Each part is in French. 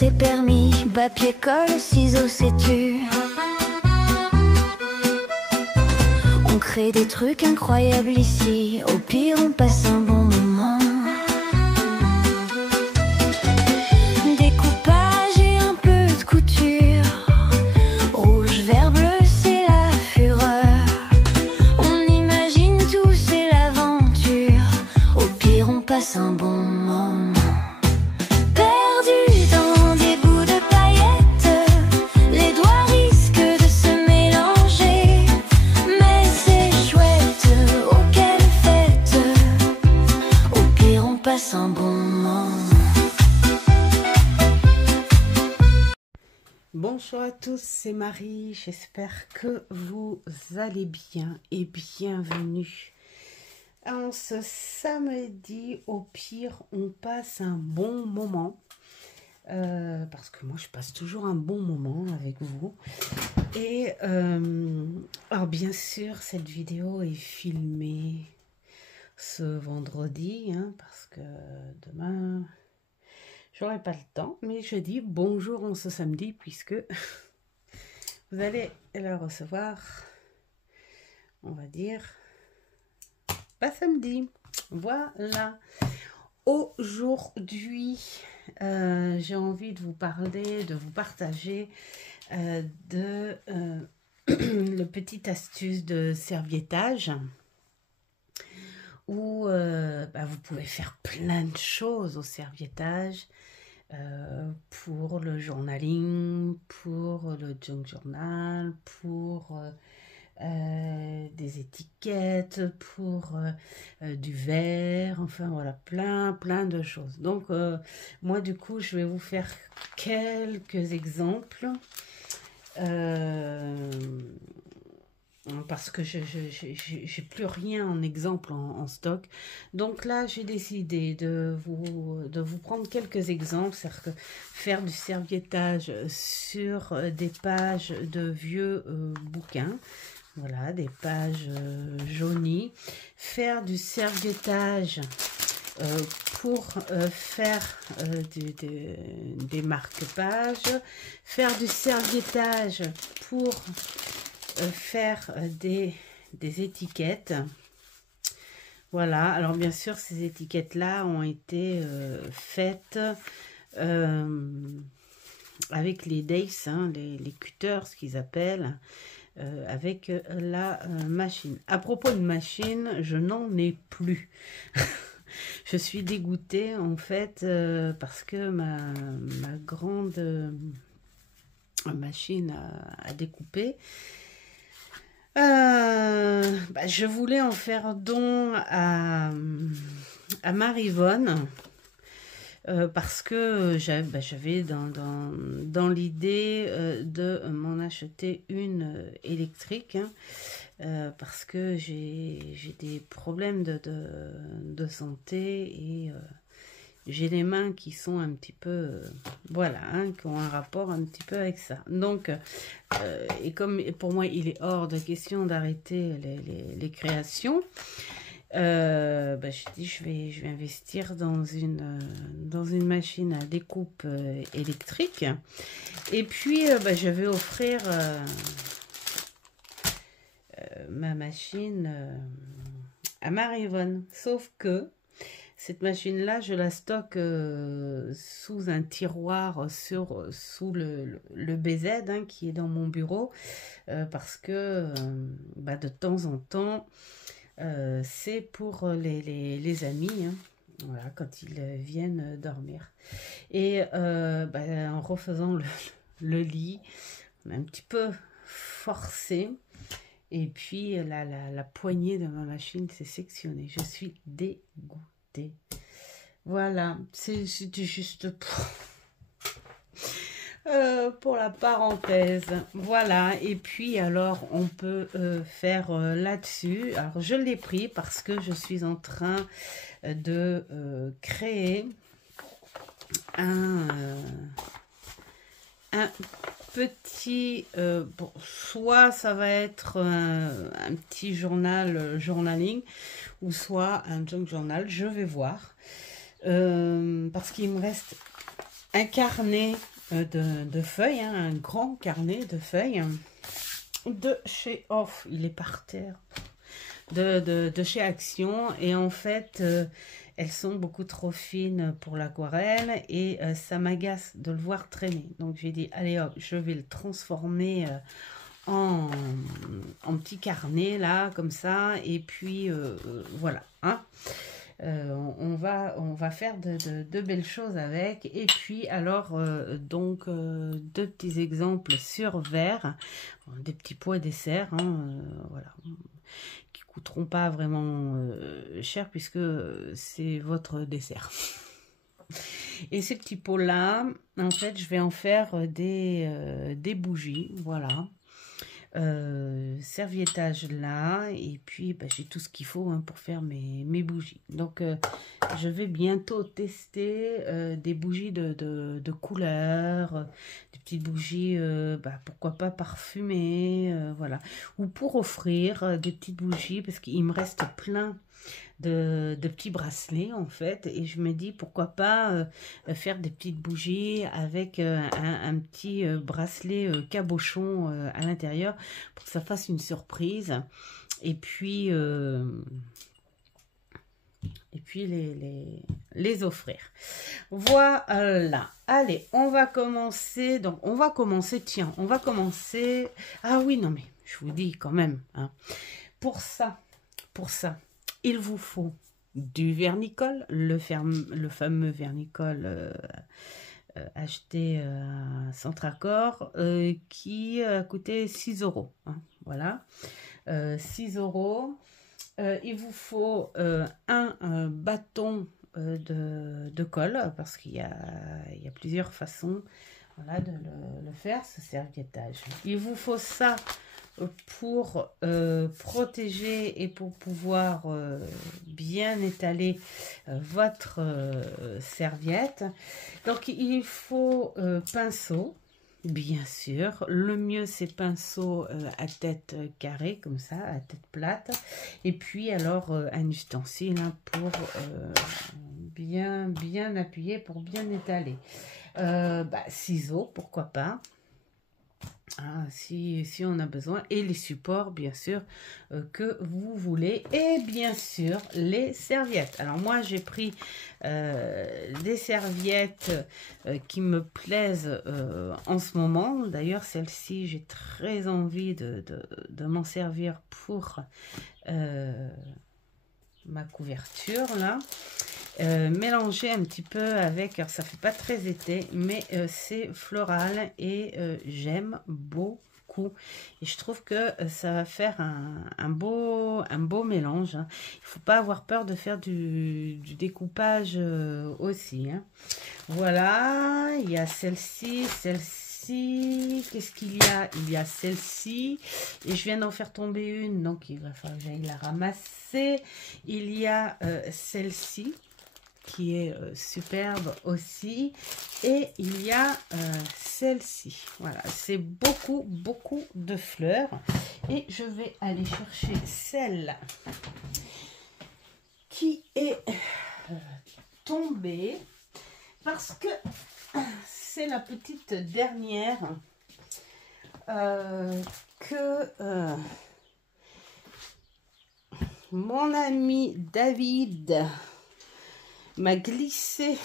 tes permis, papier, colle, ciseaux, sais-tu? On crée des trucs incroyables ici, au pire on passe un bon moment. Découpage et un peu de couture, rouge, vert, bleu, c'est la fureur. On imagine tout, c'est l'aventure, au pire on passe un bon moment. Perdu dans des bouts de paillettes, les doigts risquent de se mélanger, mais c'est chouette, oh quelle fête, au pire on passe un bon moment. Bonjour à tous, c'est Marie, j'espère que vous allez bien et bienvenue. En ce samedi, au pire, on passe un bon moment. Parce que moi, je passe toujours un bon moment avec vous. Et alors bien sûr, cette vidéo est filmée ce vendredi, hein, parce que demain, j'aurai pas le temps. Mais je dis bonjour en ce samedi, puisque vous allez la recevoir, on va dire, pas samedi. Voilà. Aujourd'hui, j'ai envie de vous parler, de vous partager le petit astuce de serviettage où vous pouvez faire plein de choses au serviettage pour le journaling, pour le junk journal, pour des étiquettes, pour du verre, enfin voilà, plein de choses. Donc moi du coup je vais vous faire quelques exemples parce que j'ai plus rien en exemple en stock. Donc là j'ai décidé de vous prendre quelques exemples, c'est-à-dire que faire du serviettage sur des pages de vieux bouquins. Voilà, des pages jaunies. Faire du serviettage pour faire des marque-pages. Faire du serviettage pour faire des étiquettes. Voilà, alors bien sûr, ces étiquettes-là ont été faites avec les Dace, hein, les cutters, ce qu'ils appellent. Avec la machine. À propos de machine, je n'en ai plus. Je suis dégoûtée en fait parce que ma grande machine à découper. Je voulais en faire don à Marivonne. Parce que j'avais dans l'idée de m'en acheter une électrique, hein, parce que j'ai des problèmes de santé et j'ai les mains qui sont un petit peu, voilà, hein, qui ont un rapport un petit peu avec ça. Donc, et comme pour moi il est hors de question d'arrêter les créations, j'ai dit je vais investir dans une machine à découpe électrique, et puis je vais offrir ma machine à Marivonne, sauf que cette machine là je la stocke sous un tiroir sous le BZ, hein, qui est dans mon bureau, parce que de temps en temps c'est pour les amis, hein, voilà, quand ils viennent dormir. Et en refaisant le lit, on a un petit peu forcé. Et puis la poignée de ma machine s'est sectionnée. Je suis dégoûtée. Voilà, c'était juste pour la parenthèse. Voilà, et puis alors on peut faire là-dessus. Alors je l'ai pris parce que je suis en train de créer un petit, soit ça va être un petit journaling, ou soit un junk journal, je vais voir, parce qu'il me reste un carnet de feuilles, hein, un grand carnet de feuilles de chez Off, il est par terre, de chez Action, et en fait elles sont beaucoup trop fines pour l'aquarelle et ça m'agace de le voir traîner. Donc j'ai dit allez hop, je vais le transformer en petit carnet là comme ça, et puis voilà, hein. On va faire de belles choses avec. Et puis alors donc deux petits exemples sur verre, des petits pots à dessert, hein, voilà, qui coûteront pas vraiment cher puisque c'est votre dessert. Et ces petits pots là, en fait je vais en faire des bougies, voilà. Serviettage là, et puis bah, j'ai tout ce qu'il faut, hein, pour faire mes bougies. Donc je vais bientôt tester des bougies de couleur, des petites bougies bah, pourquoi pas parfumées, voilà, ou pour offrir des petites bougies, parce qu'il me reste plein de petits bracelets en fait, et je me dis pourquoi pas faire des petites bougies avec un petit bracelet cabochon à l'intérieur, pour que ça fasse une surprise, et puis les offrir. Voilà, allez, on va commencer. Donc on va commencer, tiens, on va commencer, ah oui, non mais je vous dis quand même, hein, pour ça il vous faut du vernicole, le fameux vernicole acheté à Centracor, qui a coûté 6 €. Hein, voilà, 6 €. Il vous faut un bâton de colle, parce qu'il y a plusieurs façons, voilà, de le faire, ce serviettage. Il vous faut ça pour protéger et pour pouvoir bien étaler votre serviette. Donc il faut pinceau, bien sûr. Le mieux c'est pinceau à tête carrée, comme ça, à tête plate. Et puis alors un ustensile, hein, pour bien appuyer, pour bien étaler. Ciseaux, pourquoi pas. Ah, si on a besoin, et les supports bien sûr que vous voulez, et bien sûr les serviettes. Alors moi j'ai pris des serviettes qui me plaisent en ce moment. D'ailleurs celle-ci, j'ai très envie de m'en servir pour ma couverture là. Mélanger un petit peu avec, alors ça fait pas très été, mais c'est floral, et j'aime beaucoup, et je trouve que ça va faire un beau mélange, hein. Il faut pas avoir peur de faire du découpage aussi, hein. Voilà, il y a celle-ci, qu'est-ce qu'il y a? Il y a celle-ci, et je viens d'en faire tomber une, donc il va falloir que j'aille la ramasser. Il y a celle-ci qui est superbe aussi, et il y a celle-ci. Voilà, c'est beaucoup de fleurs, et je vais aller chercher celle qui est tombée, parce que c'est la petite dernière que mon ami David m'a glissé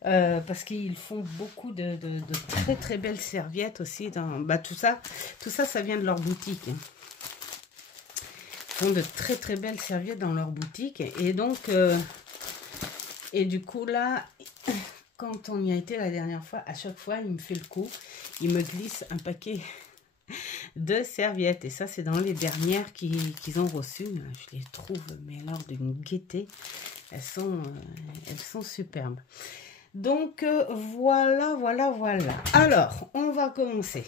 parce qu'ils font beaucoup de très belles serviettes aussi dans, tout ça ça vient de leur boutique. Ils font de très belles serviettes dans leur boutique, et donc et du coup là, quand on y a été la dernière fois, à chaque fois il me fait le coup, il me glisse un paquet de serviettes, et ça c'est dans les dernières qu'ils ont reçues. Je les trouve mais alors d'une gaieté, elles sont superbes. Donc voilà. Alors on va commencer.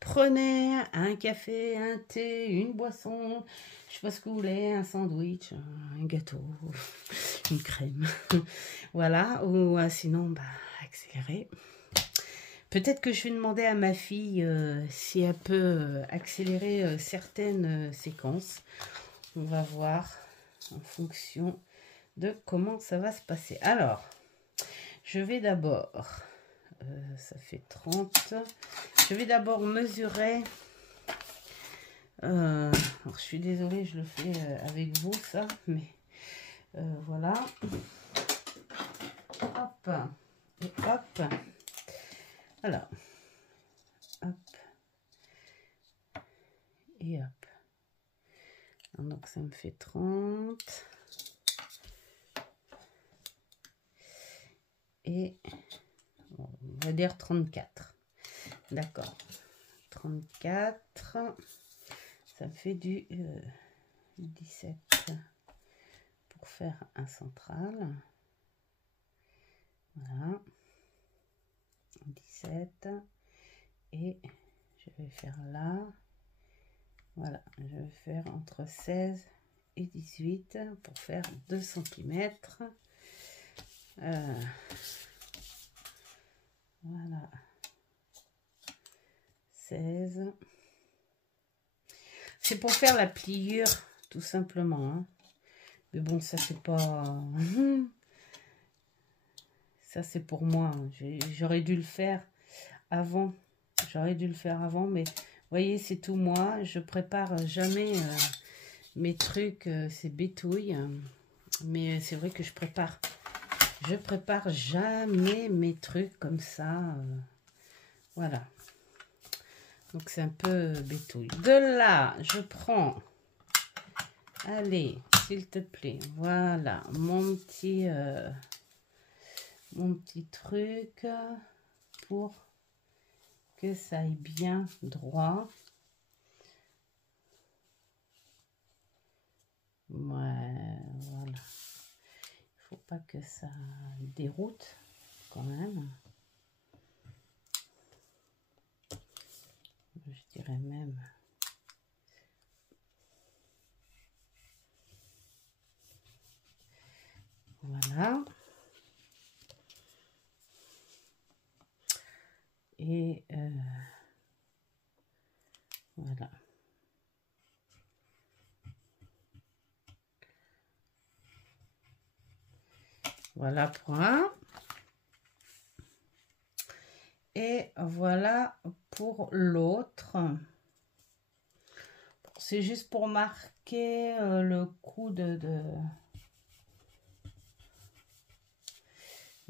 Prenez un café, un thé, une boisson, je sais pas ce que vous voulez, un sandwich, un gâteau, une crème, voilà, ou sinon accélérez. Peut-être que je vais demander à ma fille si elle peut accélérer certaines séquences. On va voir en fonction de comment ça va se passer. Alors, Je vais d'abord, ça fait 30, je vais d'abord mesurer, alors je suis désolée, je le fais avec vous ça, mais voilà, hop, et hop, voilà, hop, et hop, donc ça me fait 30, et on va dire 34, d'accord, 34, ça me fait du 17 pour faire un central, voilà, 17, et je vais faire là, voilà, je vais faire entre 16 et 18 pour faire 2 cm. Voilà, 16. C'est pour faire la pliure, tout simplement. Hein. Mais bon, ça c'est pas... ça c'est pour moi. J'aurais dû le faire avant. J'aurais dû le faire avant, mais vous voyez, c'est tout moi. Je prépare jamais mes trucs, ces bétouilles. Mais c'est vrai que je prépare jamais mes trucs comme ça. Voilà. Donc c'est un peu bétouille. De là, je prends, allez, s'il te plaît, voilà, mon petit truc pour que ça aille bien droit. Ouais, voilà. Il faut pas que ça déroute quand même. Je dirais même. Voilà. Et voilà. Voilà pour un. Et voilà pour l'autre. C'est juste pour marquer le coup de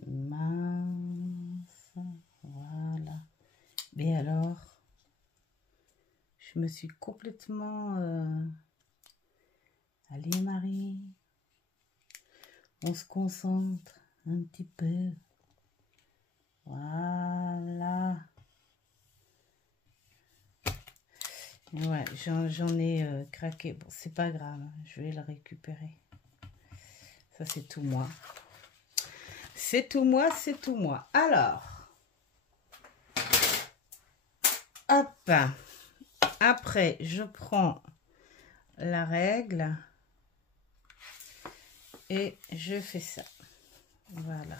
mince. Voilà. Mais alors, je me suis complètement... Allez Marie, on se concentre un petit peu. Voilà. Ouais, j'en ai craqué. Bon, c'est pas grave, je vais le récupérer. Ça, c'est tout moi. C'est tout moi, c'est tout moi. Alors, hop. Après, je prends la règle et je fais ça. Voilà.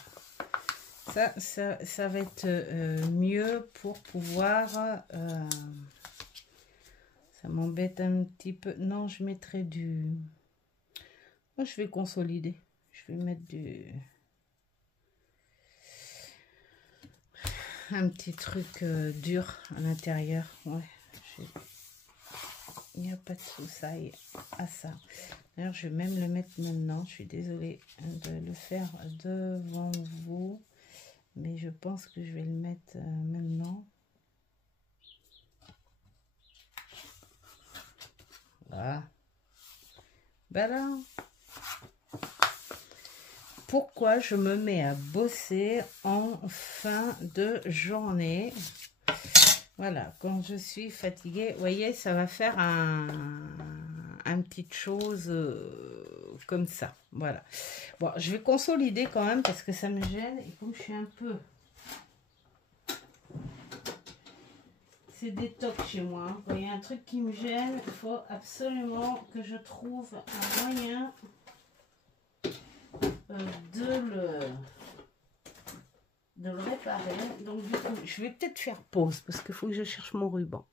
Ça va être mieux pour pouvoir... ça m'embête un petit peu. Non, je mettrai du... Moi, je vais consolider. Je vais mettre du... un petit truc dur à l'intérieur. Ouais. Il n'y a pas de souci à ça. D'ailleurs, je vais même le mettre maintenant. Je suis désolée de le faire devant vous. Mais je pense que je vais le mettre maintenant. Voilà. Ben là, pourquoi je me mets à bosser en fin de journée? Voilà, quand je suis fatiguée, vous voyez, ça va faire un petite chose comme ça. Voilà. Bon, je vais consolider quand même parce que ça me gêne. Et comme je suis un peu... C'est des tocs chez moi. Hein. Quand il y a un truc qui me gêne, il faut absolument que je trouve un moyen de le réparer. Donc du coup, je vais peut-être faire pause parce qu'il faut que je cherche mon ruban.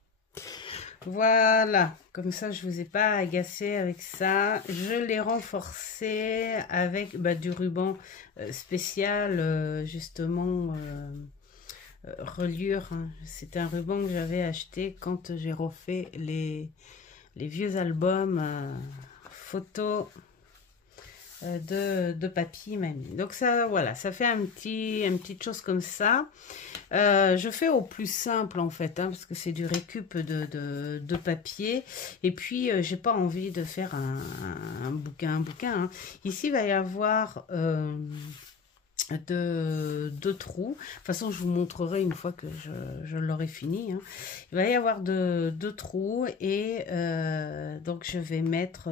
Voilà, comme ça je vous ai pas agacé avec ça. Je l'ai renforcé avec du ruban spécial, justement, reliure, hein. C'est un ruban que j'avais acheté quand j'ai refait les vieux albums photos de papy mamie. Donc ça, voilà, ça fait une petite chose comme ça. Je fais au plus simple en fait, hein, parce que c'est du récup de papier. Et puis, j'ai pas envie de faire un bouquin. Hein. Ici, il va y avoir deux trous. De toute façon, je vous montrerai une fois que je l'aurai fini. Hein. Il va y avoir deux trous et donc je vais mettre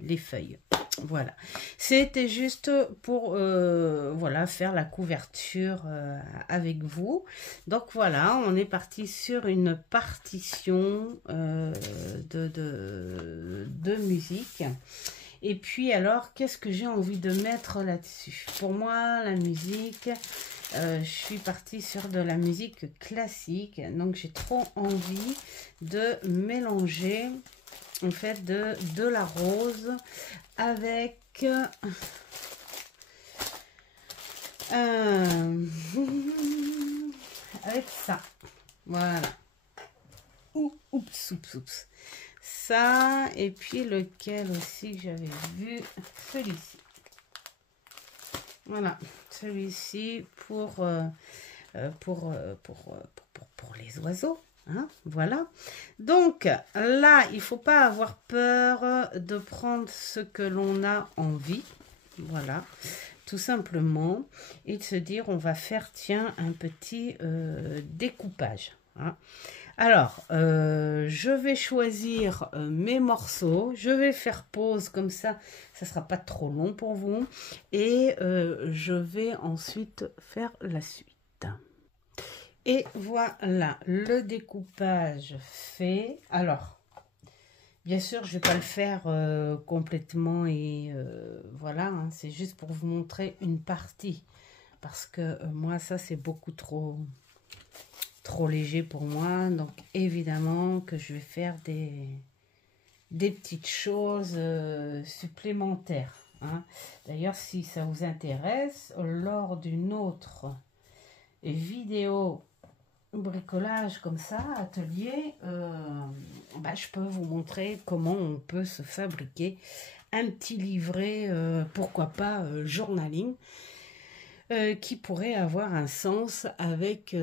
les feuilles. Voilà, c'était juste pour voilà, faire la couverture avec vous. Donc voilà, on est parti sur une partition de musique. Et puis alors, qu'est-ce que j'ai envie de mettre là-dessus? Pour moi, la musique, je suis partie sur de la musique classique. Donc j'ai trop envie de mélanger en fait de la rose avec avec ça. Voilà. Oups. Ça, et puis lequel aussi que j'avais vu, celui-ci. Voilà, celui-ci pour les oiseaux. Hein, voilà. Donc là, il faut pas avoir peur de prendre ce que l'on a envie. Voilà, tout simplement. Et de se dire, on va faire, tiens, un petit découpage. Hein. Alors, je vais choisir mes morceaux. Je vais faire pause comme ça sera pas trop long pour vous. Et je vais ensuite faire la suite. Et voilà, le découpage fait. Alors, bien sûr, je ne vais pas le faire complètement et voilà, hein, c'est juste pour vous montrer une partie. Parce que moi, ça, c'est beaucoup trop léger pour moi. Donc, évidemment que je vais faire des petites choses supplémentaires. Hein. D'ailleurs, si ça vous intéresse, lors d'une autre vidéo bricolage comme ça, atelier, je peux vous montrer comment on peut se fabriquer un petit livret, pourquoi pas journaling, qui pourrait avoir un sens avec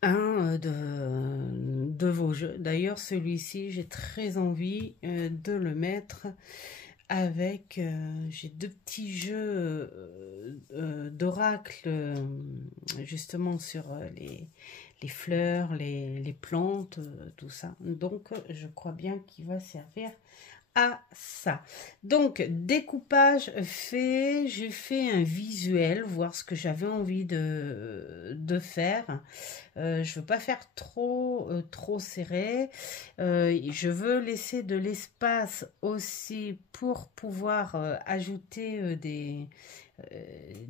un de vos jeux. D'ailleurs, celui-ci, j'ai très envie de le mettre avec, j'ai deux petits jeux d'oracle, justement sur les fleurs, les plantes, tout ça. Donc, je crois bien qu'il va servir à ça. Donc, découpage fait, j'ai fait un visuel, voir ce que j'avais envie de faire. Je veux pas faire trop serré. Je veux laisser de l'espace aussi pour pouvoir ajouter des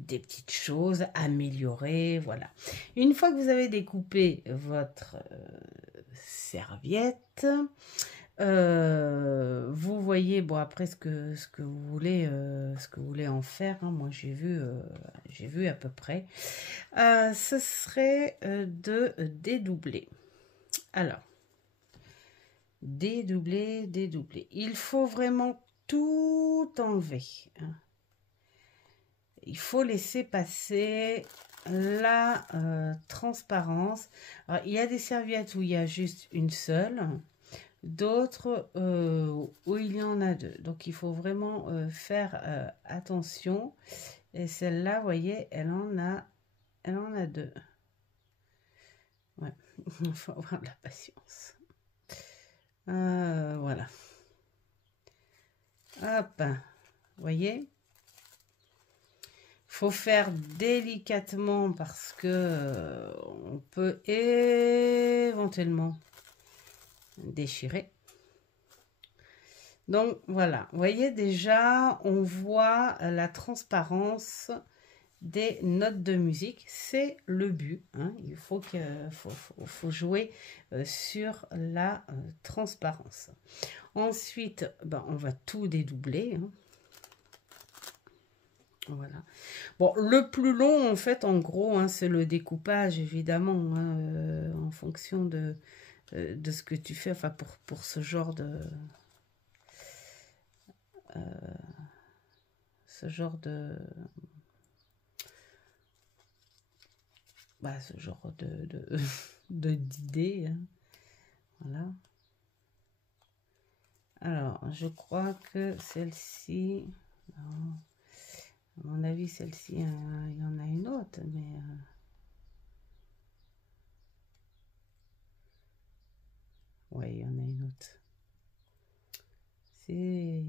petites choses, améliorer, voilà. Une fois que vous avez découpé votre serviette, vous voyez, bon, après ce que vous voulez en faire, hein, moi j'ai vu à peu près, ce serait de dédoubler. Alors, dédoubler, il faut vraiment tout enlever, hein. Il faut laisser passer la transparence. Alors, il y a des serviettes où il y a juste une seule, d'autres où il y en a deux. Donc, il faut vraiment faire attention. Et celle-là, vous voyez, elle en a deux. Ouais, il faut avoir de la patience. Voilà. Hop, vous voyez, faut faire délicatement parce que on peut éventuellement déchirer. Donc voilà, vous voyez déjà, on voit la transparence des notes de musique. C'est le but, hein. Il faut jouer sur la transparence. Ensuite, ben, on va tout dédoubler, hein. Voilà. Bon, le plus long, en fait, en gros, hein, c'est le découpage, évidemment, hein, en fonction de ce que tu fais, enfin, pour ce genre de... bah, ce genre d'idées, hein. Voilà. Alors, je crois que celle-ci... À mon avis, celle-ci, il y en a une autre, mais... ouais, il y en a une autre.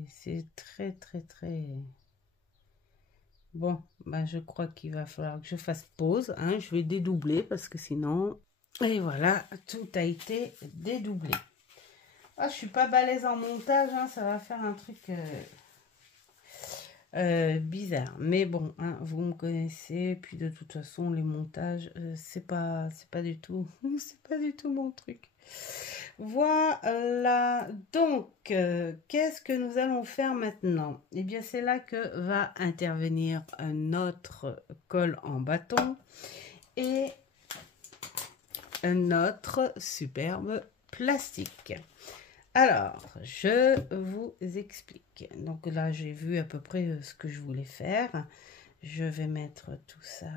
C'est très, très, très... Bon, bah, je crois qu'il va falloir que je fasse pause, hein. Je vais dédoubler parce que sinon... Et voilà, tout a été dédoublé. Ah, je suis pas balèze en montage, hein, ça va faire un truc... bizarre, mais bon, hein, vous me connaissez, puis de toute façon les montages c'est pas du tout c'est pas du tout mon truc. Voilà, donc qu'est-ce que nous allons faire maintenant? Eh bien, c'est là que va intervenir notre colle en bâton et notre superbe plastique. Alors, je vous explique. Donc là, j'ai vu à peu près ce que je voulais faire. Je vais mettre tout ça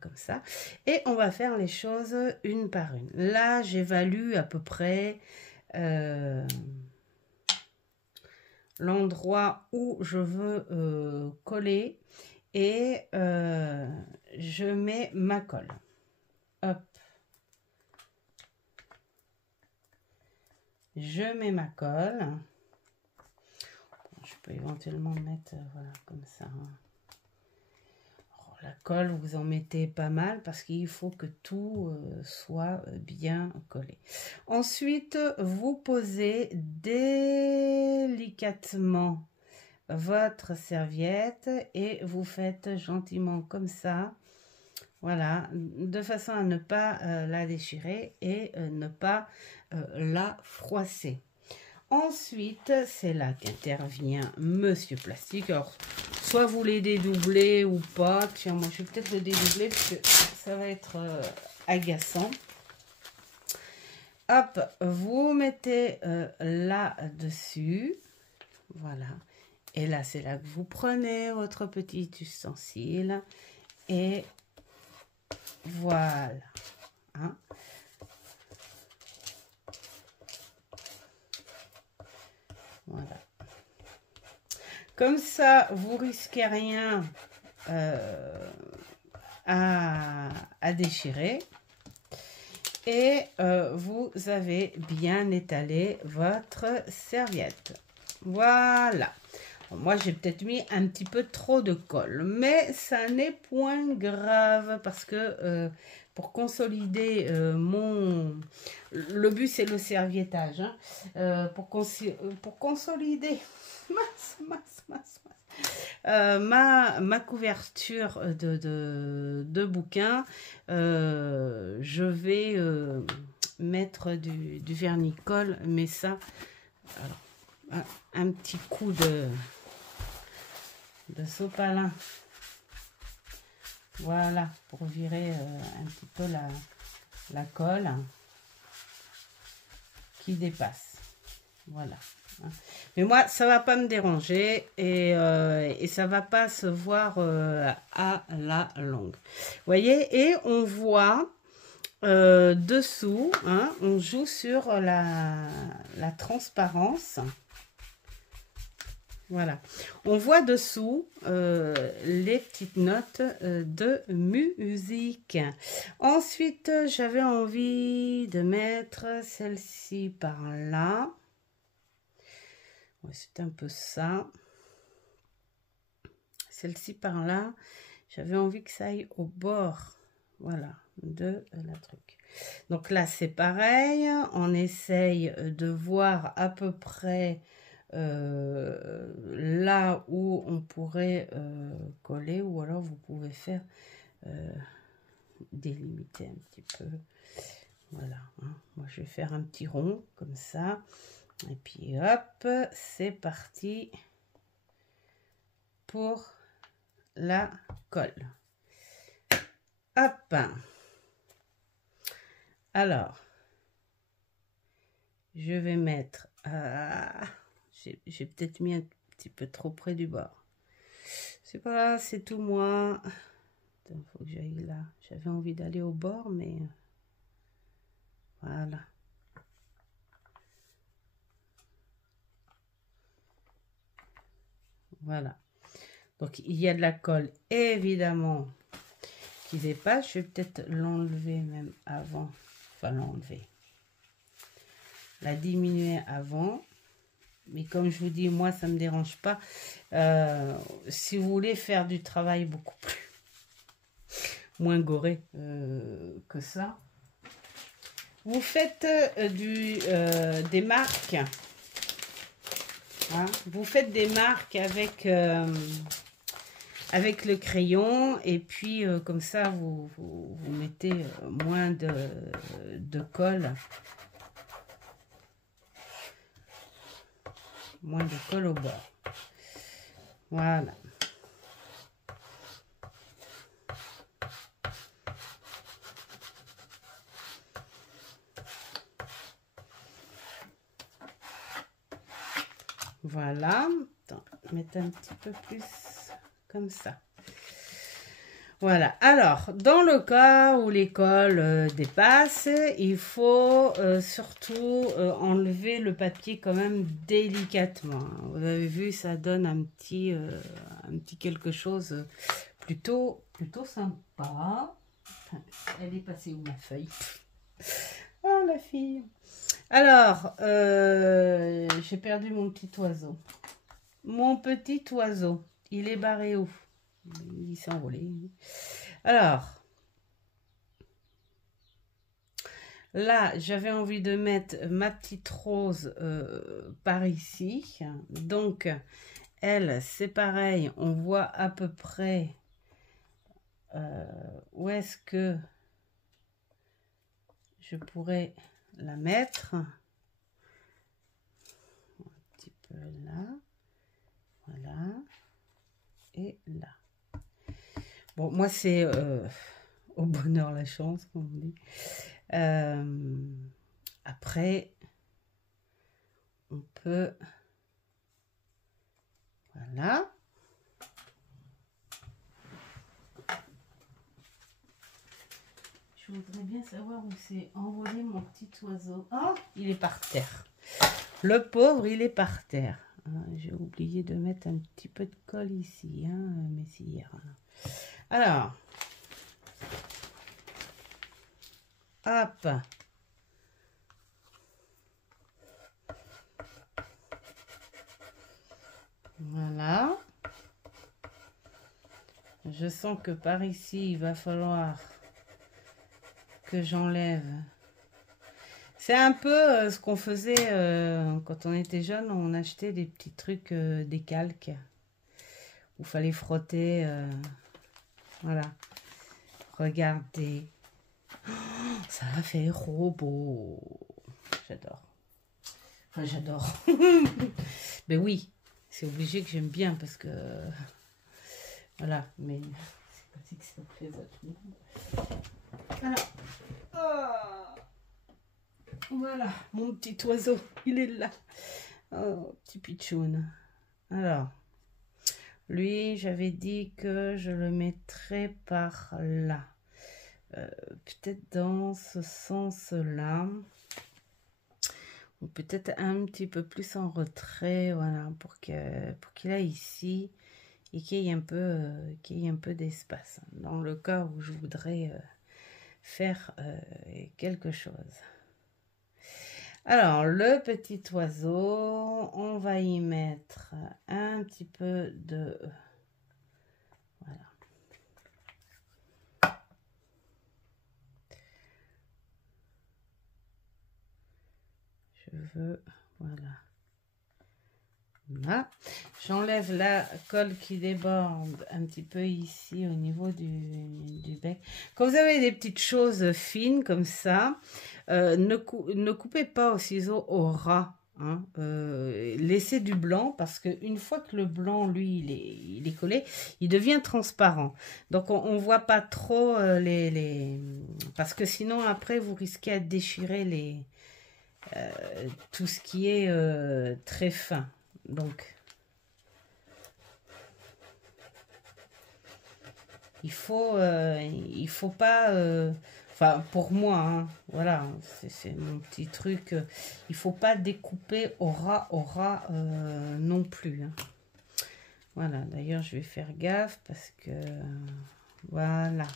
comme ça. Et on va faire les choses une par une. Là, j'évalue à peu près l'endroit où je veux coller. Et je mets ma colle. Hop. Je mets ma colle. Je peux éventuellement mettre voilà, comme ça. Oh, la colle, vous en mettez pas mal parce qu'il faut que tout soit bien collé. Ensuite, vous posez délicatement votre serviette et vous faites gentiment comme ça. Voilà, de façon à ne pas la déchirer et ne pas la froisser. Ensuite, c'est là qu'intervient Monsieur Plastique. Alors, soit vous les dédoublez ou pas. Tiens, moi, je vais peut-être le dédoubler parce que ça va être agaçant. Hop, vous mettez là-dessus. Voilà. Et là, c'est là que vous prenez votre petit ustensile et voilà. Hein. Voilà. Comme ça, vous risquez rien à déchirer. Et vous avez bien étalé votre serviette. Voilà. Moi, j'ai peut-être mis un petit peu trop de colle, mais ça n'est point grave parce que pour consolider le but, c'est le serviettage. Hein, pour consolider ma couverture de bouquin, je vais mettre du vernis-colle, mais ça, alors, un petit coup de sopalin, voilà, pour virer un petit peu la colle qui dépasse, voilà. Mais moi, ça va pas me déranger et ça va pas se voir à la longue. Vous voyez, et on voit dessous, hein, on joue sur la transparence. Voilà, on voit dessous les petites notes de musique. Ensuite, j'avais envie de mettre celle-ci par là. Ouais, c'est un peu ça. Celle-ci par là, j'avais envie que ça aille au bord, voilà, de la truc. Donc là, c'est pareil, on essaye de voir à peu près là où on pourrait coller, ou alors vous pouvez faire délimiter un petit peu. Voilà, hein. Moi je vais faire un petit rond comme ça. Et puis hop, c'est parti pour la colle. Hop. Alors, je vais mettre... j'ai peut-être mis un petit peu trop près du bord. C'est pas grave, c'est tout moi. Il faut que j'aille là. J'avais envie d'aller au bord, mais... Voilà. Voilà. Donc, il y a de la colle, évidemment, qui dépasse. Je vais peut-être l'enlever même avant. Enfin, l'enlever. La diminuer avant. Mais comme je vous dis, moi, ça ne me dérange pas. Si vous voulez faire du travail beaucoup plus... moins goré que ça, vous faites des marques. Hein, vous faites des marques avec le crayon, et puis comme ça vous mettez moins de colle, au bord. Voilà. Voilà, attends, mettre un petit peu plus comme ça. Voilà, alors, dans le cas où les colles dépassent, il faut surtout enlever le papier quand même délicatement. Vous avez vu, ça donne un petit quelque chose plutôt sympa. Elle est passée où ma feuille? Oh la fille! Alors, j'ai perdu mon petit oiseau. Mon petit oiseau, il est barré où? Il s'est envolé. Alors, là, j'avais envie de mettre ma petite rose par ici. Donc, elle, c'est pareil. On voit à peu près où est-ce que je pourrais la mettre. Un petit peu là. Voilà. Et là. Bon, moi, c'est au bonheur la chance, comme on dit. Après, on peut... Voilà. Je voudrais bien savoir où c'est envolé mon petit oiseau. Oh, il est par terre. Le pauvre, il est par terre. J'ai oublié de mettre un petit peu de colle ici, hein, messire. Alors, hop. Voilà. Je sens que par ici, il va falloir que j'enlève. C'est un peu ce qu'on faisait quand on était jeune. On achetait des petits trucs, des calques, où il fallait frotter. Voilà. Regardez. Oh, ça a fait robot. J'adore. Enfin, j'adore. Mais oui, c'est obligé que j'aime bien parce que... Voilà, mais c'est pas si que ça fait vachement. Alors, voilà, mon petit oiseau, il est là. Oh, petit pitchoun. Alors, lui, j'avais dit que je le mettrais par là. Peut-être dans ce sens-là. Ou peut-être un petit peu plus en retrait, voilà, pour qu'il aille ici et qu'il y ait un peu d'espace. Dans le cas où je voudrais faire quelque chose. Alors, le petit oiseau, on va y mettre un petit peu de... Voilà. Je veux... Voilà. Voilà. J'enlève la colle qui déborde un petit peu ici au niveau du bec. Quand vous avez des petites choses fines comme ça, ne coupez pas au ciseau au ras. Hein. Laissez du blanc parce qu'une fois que le blanc, lui, il est collé, il devient transparent. Donc, on ne voit pas trop parce que sinon, après, vous risquez de déchirer tout ce qui est très fin. Donc, il faut pas, enfin pour moi, hein, voilà, c'est mon petit truc. Il faut pas découper au ras non plus. Hein. Voilà, d'ailleurs je vais faire gaffe parce que voilà.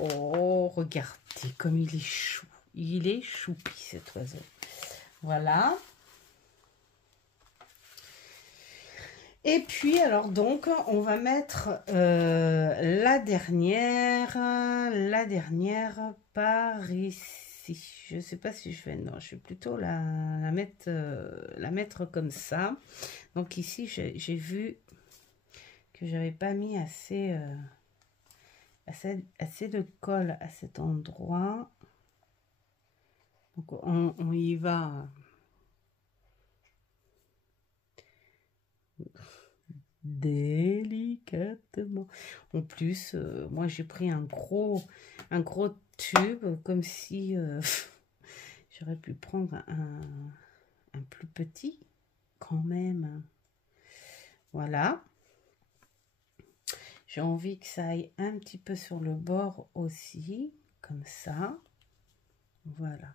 Oh, regardez comme il est chou, il est choupi cet oiseau. Voilà. Et puis, alors, donc, on va mettre la dernière par ici. Je ne sais pas si je vais... Non, je vais plutôt la mettre comme ça. Donc, ici, j'ai vu que j'avais pas mis assez de colle à cet endroit. Donc, on y va... délicatement. En plus, moi j'ai pris un gros tube, comme si j'aurais pu prendre un plus petit quand même. Voilà. J'ai envie que ça aille un petit peu sur le bord aussi, comme ça. Voilà.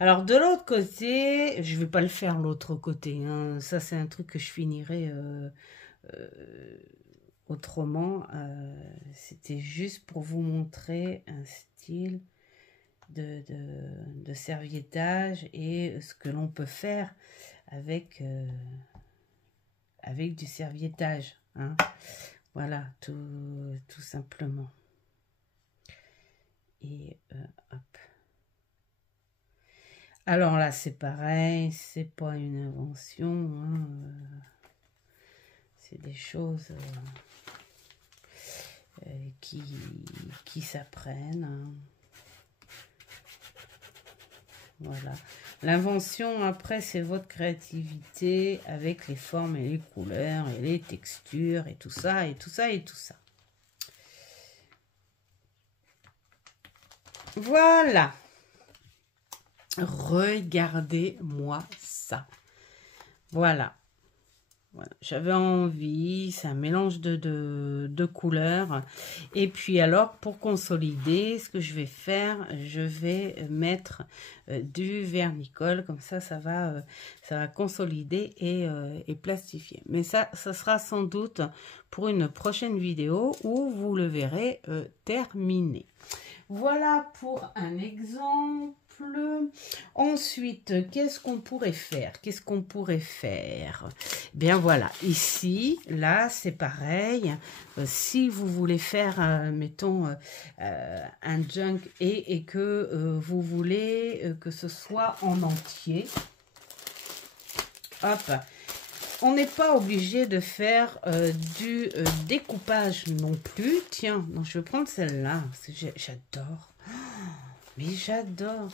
Alors, de l'autre côté, je ne vais pas le faire l'autre côté. Hein. Ça, c'est un truc que je finirai autrement. C'était juste pour vous montrer un style de serviettage et ce que l'on peut faire avec du serviettage. Hein. Voilà, tout simplement. Et hop. Alors là, c'est pareil, c'est pas une invention, hein, c'est des choses qui s'apprennent. Hein. Voilà. L'invention, après, c'est votre créativité avec les formes et les couleurs et les textures et tout ça, et tout ça, et tout ça. Voilà. Regardez-moi ça. Voilà. Voilà. J'avais envie, c'est un mélange de couleurs. Et puis alors, pour consolider, ce que je vais faire, je vais mettre du vernicole. Comme ça, ça va consolider et plastifier. Mais ça sera sans doute pour une prochaine vidéo où vous le verrez terminé. Voilà pour un exemple. Ensuite, qu'est-ce qu'on pourrait faire? Bien voilà, ici, là, c'est pareil. Si vous voulez faire, mettons, un junk et que vous voulez que ce soit en entier, hop, on n'est pas obligé de faire du découpage non plus. Tiens, non, je vais prendre celle-là, j'adore. Mais j'adore.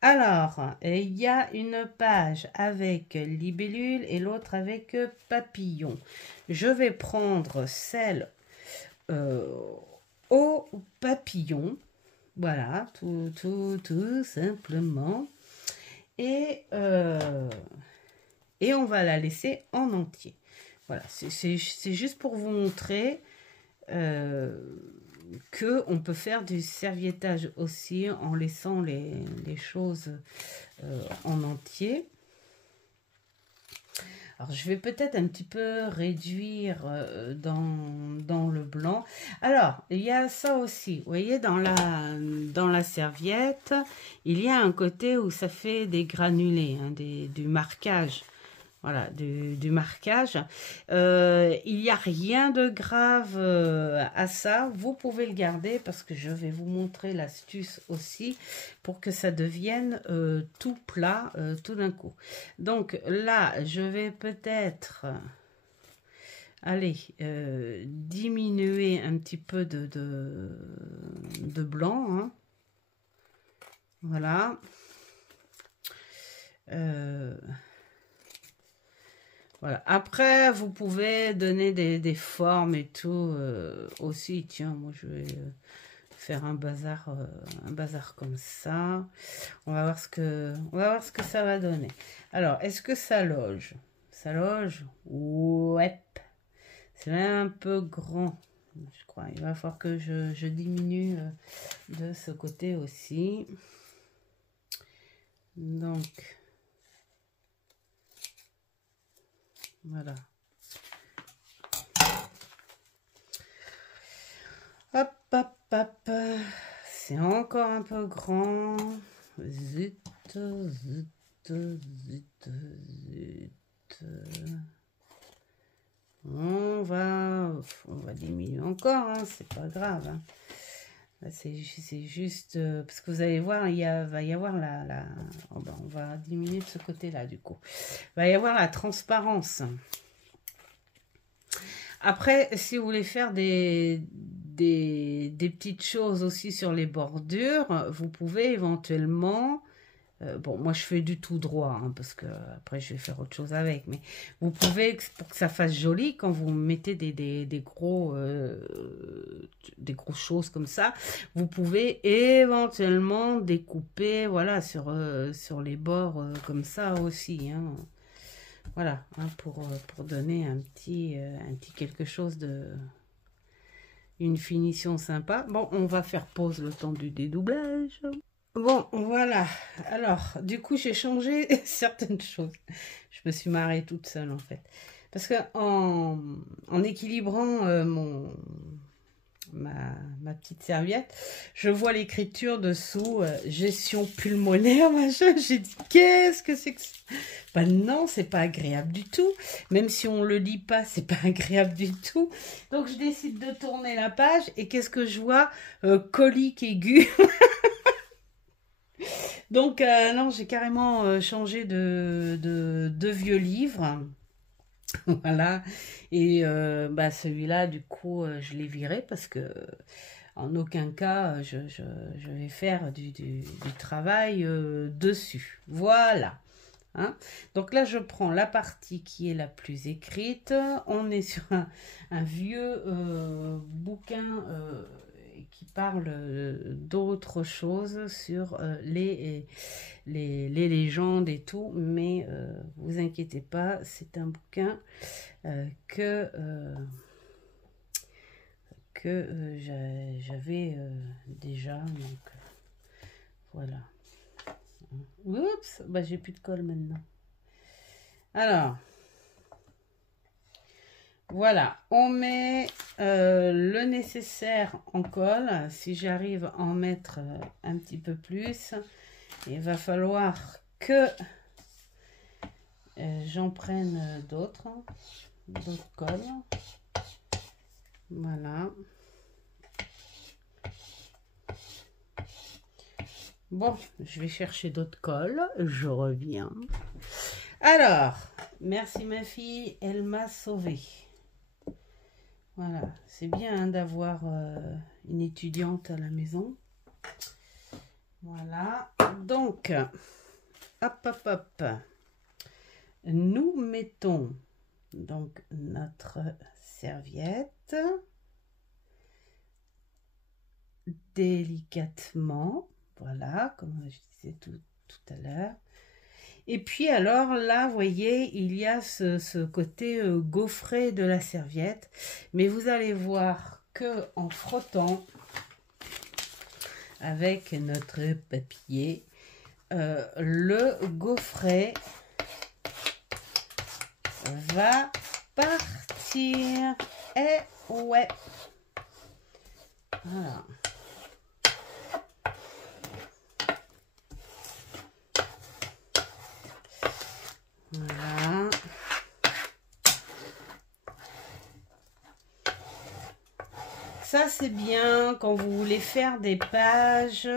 Alors, il y a une page avec libellule et l'autre avec papillon. Je vais prendre celle au papillon. Voilà, tout simplement. Et on va la laisser en entier. Voilà, c'est juste pour vous montrer... qu'on peut faire du serviettage aussi en laissant les choses en entier. Alors, je vais peut-être un petit peu réduire dans le blanc. Alors, il y a ça aussi. Vous voyez, dans la serviette, il y a un côté où ça fait des granulés, hein, du marquage. voilà, du marquage. Il n'y a rien de grave à ça. Vous pouvez le garder parce que je vais vous montrer l'astuce aussi pour que ça devienne tout plat tout d'un coup. Donc là, je vais peut-être... allez, diminuer un petit peu de blanc. Hein. Voilà. Voilà. Après, vous pouvez donner des formes et tout aussi. Tiens, moi, je vais faire un bazar comme ça. On va voir ce que ça va donner. Alors, est-ce que ça loge? Ça loge? Ouais. C'est même un peu grand, je crois. Il va falloir que je diminue de ce côté aussi. Donc, voilà. Hop, hop, hop. C'est encore un peu grand. Zut, zut, zut, zut. On va diminuer encore, hein, c'est pas grave. Hein. C'est juste parce que vous allez voir, va y avoir oh ben, on va diminuer de ce côté-là du coup. Il va y avoir la transparence. Après, si vous voulez faire des petites choses aussi sur les bordures, vous pouvez éventuellement... bon, moi je fais du tout droit, hein, parce que après je vais faire autre chose avec. Mais vous pouvez, pour que ça fasse joli, quand vous mettez des grosses choses comme ça, vous pouvez éventuellement découper, voilà, sur les bords comme ça aussi. Hein. Voilà, hein, pour donner un petit quelque chose une finition sympa. Bon, on va faire pause le temps du dédoublage. Bon, voilà. Alors, du coup, j'ai changé certaines choses. Je me suis marrée toute seule, en fait. Parce que en équilibrant ma petite serviette, je vois l'écriture dessous, gestion pulmonaire, machin. J'ai dit, qu'est-ce que c'est que ça? Ben non, c'est pas agréable du tout. Même si on le lit pas, c'est pas agréable du tout. Donc, je décide de tourner la page. Et qu'est-ce que je vois? Colique aiguë. Donc, non, j'ai carrément changé de vieux livre. Voilà. Et bah, celui-là, du coup, je l'ai viré parce que en aucun cas, je vais faire du travail dessus. Voilà. Hein? Donc là, je prends la partie qui est la plus écrite. On est sur un vieux bouquin qui parle d'autres choses sur les légendes et tout, mais vous inquiétez pas, c'est un bouquin que j'avais déjà, donc voilà. Oups, bah j'ai plus de colle maintenant. Alors, voilà, on met le nécessaire en colle. Si j'arrive à en mettre un petit peu plus, il va falloir que j'en prenne d'autres colles. Voilà. Bon, je vais chercher d'autres colles. Je reviens. Alors, merci ma fille, elle m'a sauvée. Voilà, c'est bien hein, d'avoir une étudiante à la maison. Voilà, donc, hop, hop, hop. Nous mettons donc notre serviette délicatement. Voilà, comme je disais tout à l'heure. Et puis alors là, vous voyez, il y a ce côté gaufré de la serviette. Mais vous allez voir que en frottant avec notre papier, le gaufret va partir. Et ouais. Voilà. Voilà. ça c'est bien quand vous voulez faire des pages,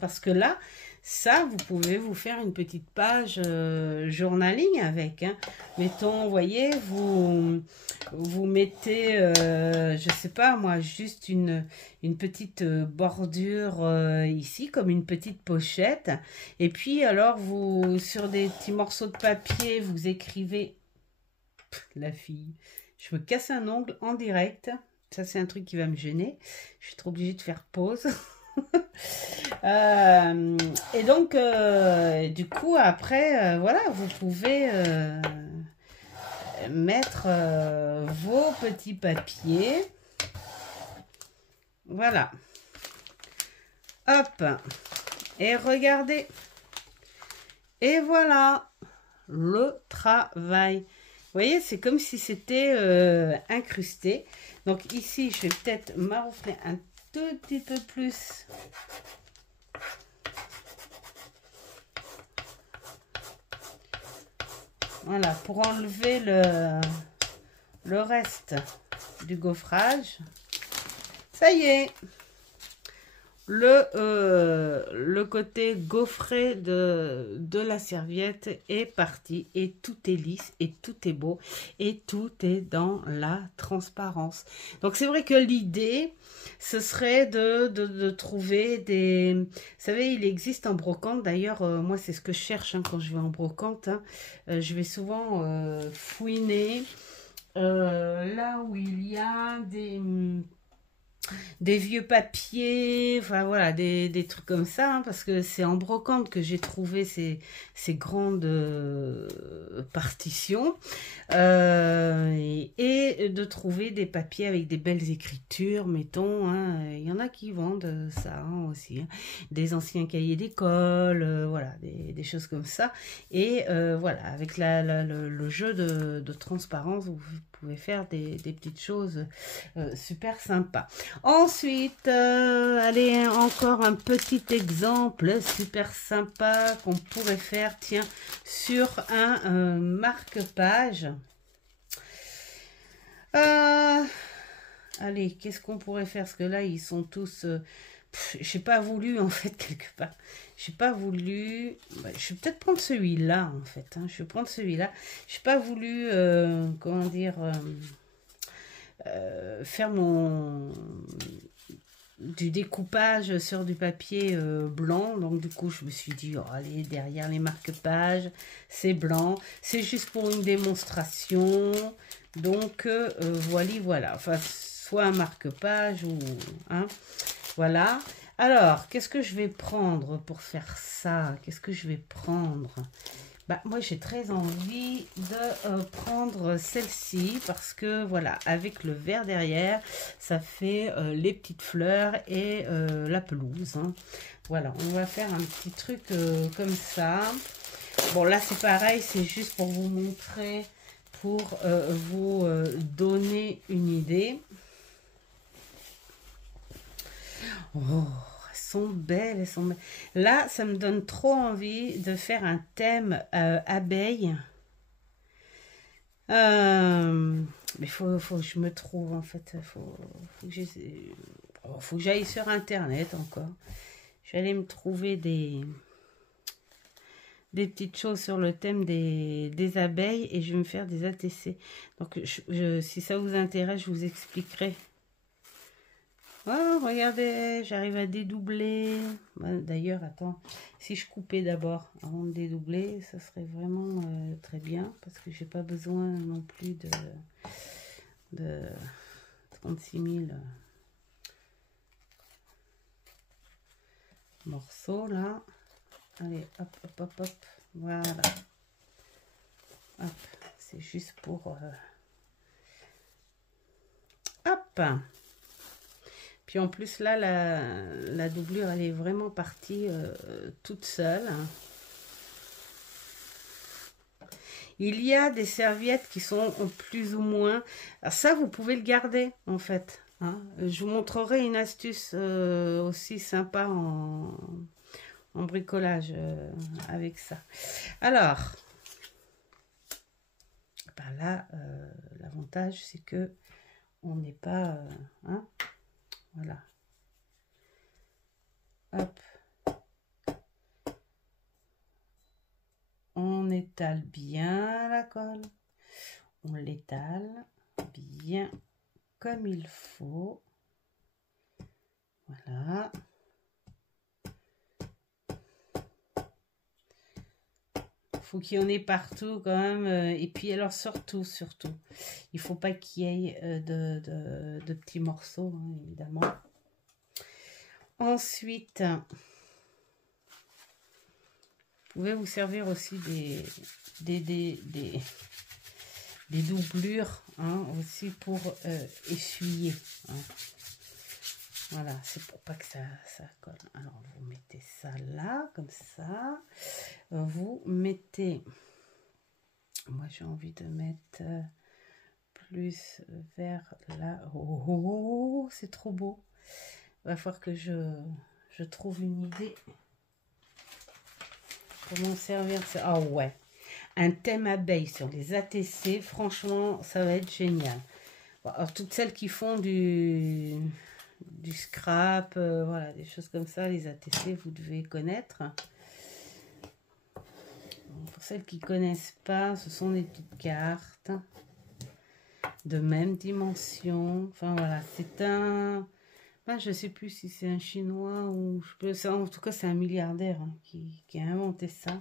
parce que là, ça, vous pouvez vous faire une petite page journaling avec. Hein. Mettons, vous voyez, vous mettez, je sais pas moi, juste une petite bordure ici, comme une petite pochette. Et puis alors, vous, sur des petits morceaux de papier, vous écrivez... La fille, je me casse un ongle en direct. Ça, c'est un truc qui va me gêner. Je suis trop obligée de faire pause. Et donc, du coup, après, voilà, vous pouvez mettre vos petits papiers. Voilà. Hop. Et regardez. Et voilà le travail. Vous voyez, c'est comme si c'était incrusté. Donc ici, je vais peut-être m'enfler un tout petit peu plus. Voilà, pour enlever le reste du gaufrage. Ça y est. Le côté gaufré de la serviette est parti et tout est lisse et tout est beau et tout est dans la transparence. Donc c'est vrai que l'idée, ce serait de trouver des... Vous savez, il existe en brocante, d'ailleurs, moi c'est ce que je cherche hein, quand je vais en brocante. Hein. Je vais souvent fouiner là où il y a des vieux papiers, enfin voilà, des trucs comme ça, hein, parce que c'est en brocante que j'ai trouvé ces grandes partitions, et de trouver des papiers avec des belles écritures, mettons, hein, il y en a qui vendent ça hein, aussi, hein, des anciens cahiers d'école, voilà, des choses comme ça, et voilà, avec le jeu de transparence, vous pouvez faire des petites choses super sympas. Ensuite, allez, encore un petit exemple super sympa qu'on pourrait faire, tiens, sur un marque-page. Allez, qu'est-ce qu'on pourrait faire? Parce que là, ils sont tous... j'ai pas voulu, en fait, quelque part. J'ai pas voulu... je vais peut-être prendre celui-là, en fait. Hein, je vais prendre celui-là. J'ai pas voulu, comment dire... faire du découpage sur du papier blanc, donc du coup je me suis dit oh, allez, derrière les marque-pages c'est blanc, c'est juste pour une démonstration, donc voilà, enfin soit un marque-page ou hein, voilà. Alors qu'est-ce que je vais prendre pour faire ça? Qu'est-ce que je vais prendre? Bah, moi, j'ai très envie de prendre celle-ci parce que, voilà, avec le vert derrière, ça fait les petites fleurs et la pelouse. Hein. Voilà, on va faire un petit truc comme ça. Bon, là, c'est pareil, c'est juste pour vous montrer, pour vous donner une idée. Oh! Belles, elles sont belles. Là, ça me donne trop envie de faire un thème abeille. Mais faut que je me trouve, en fait. Faut que j'aille sur Internet encore. Je vais aller me trouver des petites choses sur le thème des abeilles et je vais me faire des ATC. Donc, si ça vous intéresse, je vous expliquerai. Oh, regardez, j'arrive à dédoubler. D'ailleurs, attends, si je coupais d'abord avant de dédoubler, ça serait vraiment très bien parce que j'ai pas besoin non plus de 36 000 morceaux là. Allez, hop, hop, hop, hop, voilà. Hop, c'est juste pour... Hop. Puis en plus là, la doublure, elle est vraiment partie toute seule. Il y a des serviettes qui sont plus ou moins... Alors ça, vous pouvez le garder en fait. Hein. Je vous montrerai une astuce aussi sympa en bricolage avec ça. Alors, ben là, l'avantage c'est que on n'est pas... hein, Voilà. Hop. On étale bien la colle. On l'étale bien comme il faut. Voilà. Faut qu'il y en ait partout quand même. Et puis alors surtout, il faut pas qu'il y ait de petits morceaux, hein, évidemment. Ensuite, vous pouvez vous servir aussi des doublures, hein, aussi pour essuyer. Hein. Voilà, c'est pour pas que ça colle. Alors, vous mettez ça là, comme ça. Vous mettez... Moi, j'ai envie de mettre plus vers là. Oh, c'est trop beau. Il va falloir que je trouve une idée. Comment servir ça? Ah ouais. Un thème abeille sur les ATC. Franchement, ça va être génial. Bon, alors, toutes celles qui font du scrap, voilà, des choses comme ça, les ATC, vous devez connaître. Pour celles qui ne connaissent pas, ce sont des petites cartes de même dimension. Enfin voilà, c'est un... Ben, je ne sais plus si c'est un chinois ou... En tout cas, c'est un milliardaire, hein, qui a inventé ça.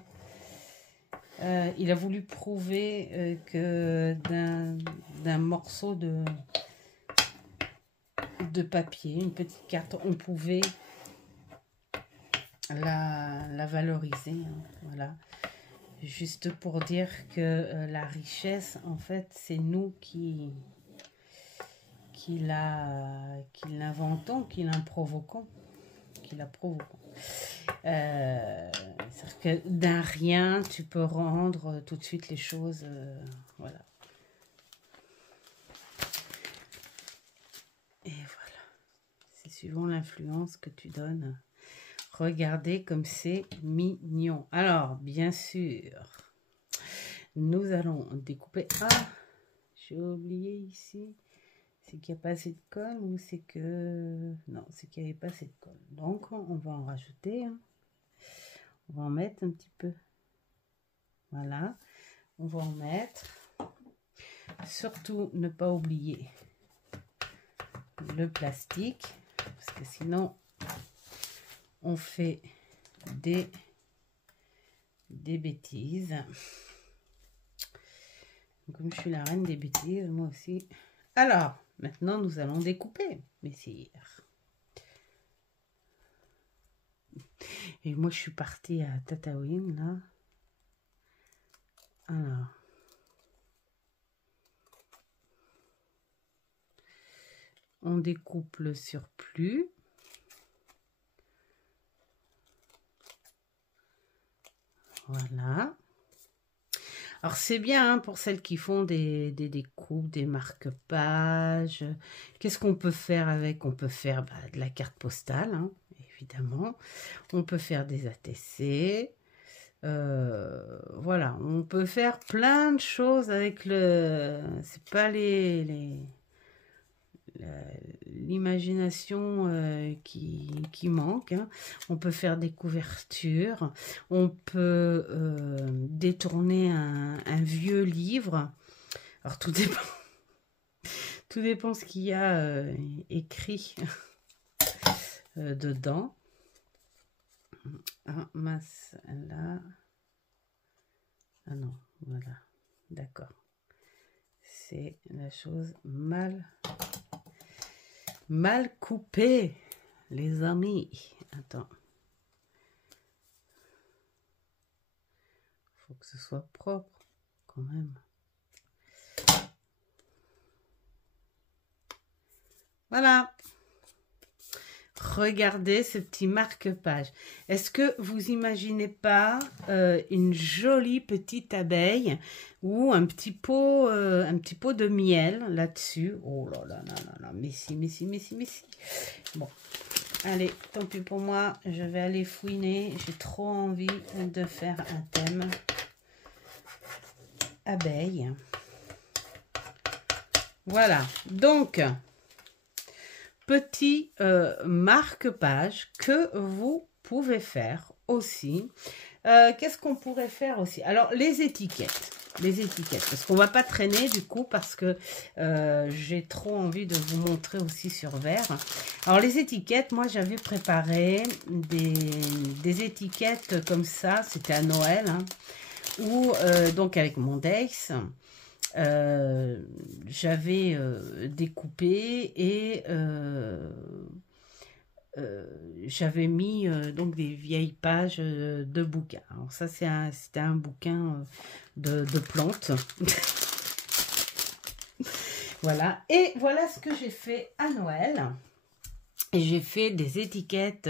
Il a voulu prouver que d'un morceau de papier, une petite carte, on pouvait la valoriser, hein, voilà. Juste pour dire que la richesse, en fait, c'est nous qui l'inventons, qui la provoquons. C'est-à-dire que d'un rien, tu peux rendre tout de suite les choses, voilà. Et voilà, c'est suivant l'influence que tu donnes. Regardez comme c'est mignon. Alors, bien sûr, nous allons découper. Ah, j'ai oublié ici. C'est qu'il n'y a pas assez de colle ou c'est que... Non, c'est qu'il n'y avait pas assez de colle. Donc, on va en rajouter. Hein. On va en mettre un petit peu. Voilà. On va en mettre. Surtout, ne pas oublier le plastique. Parce que sinon... on fait des bêtises. Comme je suis la reine des bêtises, moi aussi. Alors, maintenant, nous allons découper, messire. Et moi, je suis partie à Tataouine, là. Alors. On découpe le surplus. Voilà. Alors, c'est bien hein, pour celles qui font des découpes, des marque-pages. Qu'est-ce qu'on peut faire avec? On peut faire de la carte postale, hein, évidemment. On peut faire des ATC. Voilà, on peut faire plein de choses avec le... C'est pas l'imagination qui manque. Hein. On peut faire des couvertures, on peut détourner un vieux livre. Alors tout dépend ce qu'il y a écrit dedans. Ah mince, là. Ah non, voilà, d'accord. C'est la chose mal coupée, les amis. Attends. Faut que ce soit propre, quand même. Voilà. Regardez ce petit marque-page. Est-ce que vous imaginez pas une jolie petite abeille ou un petit pot de miel là-dessus? Oh là là là là là, mais si. Bon, allez, tant pis pour moi, je vais aller fouiner. J'ai trop envie de faire un thème abeille. Voilà, donc... petit marque-page que vous pouvez faire aussi. Qu'est-ce qu'on pourrait faire aussi? Alors, les étiquettes, parce qu'on va pas traîner du coup, parce que j'ai trop envie de vous montrer aussi sur verre. Alors, les étiquettes, moi, j'avais préparé des étiquettes comme ça, c'était à Noël, hein, où, donc, avec mon Dex, j'avais découpé et j'avais mis donc des vieilles pages de bouquins. Alors ça, c'était un bouquin de plantes. Voilà. Et voilà ce que j'ai fait à Noël. Et j'ai fait des étiquettes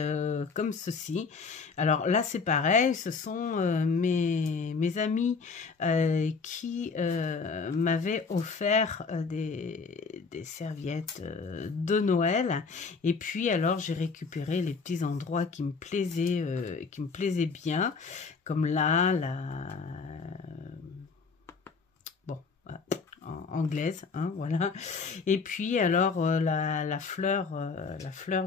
comme ceci. Alors là, c'est pareil, ce sont mes amis qui m'avaient offert des serviettes de Noël. Et puis, alors, j'ai récupéré les petits endroits qui me plaisaient bien. Comme là, bon, anglaise, hein, voilà. Et puis alors la fleur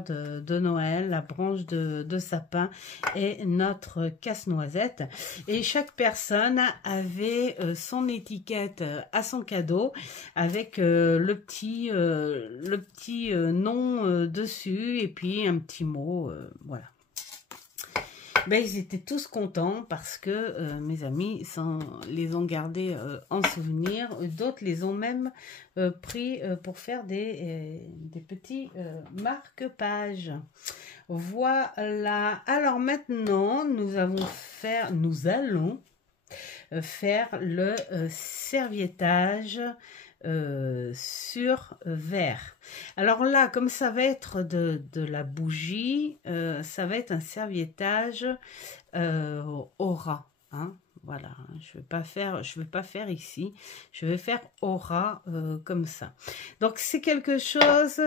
de Noël, la branche de sapin et notre casse-noisette. Et chaque personne avait son étiquette à son cadeau avec le petit nom dessus et puis un petit mot, voilà. Ben, ils étaient tous contents parce que mes amis les ont gardés en souvenir. D'autres les ont même pris pour faire des petits marque-pages. Voilà. Alors maintenant, nous allons faire le serviettage sur verre. Alors là, comme ça va être de la bougie, ça va être un serviettage aura, hein. Voilà, je vais pas faire ici, je vais faire aura comme ça. Donc c'est quelque chose